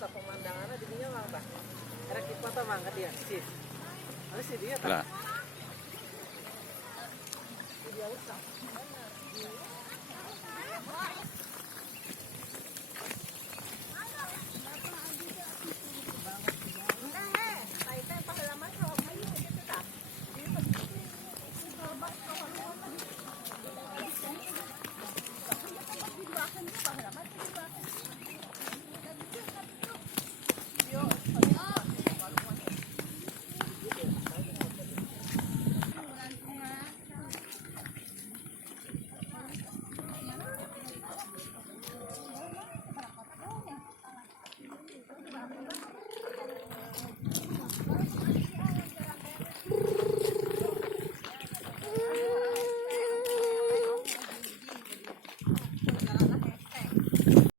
rusak pemandangannya dinya mah tah. Era kita tah mangkat dia sih. Ada sih dia tah. Lah. Dia rusak.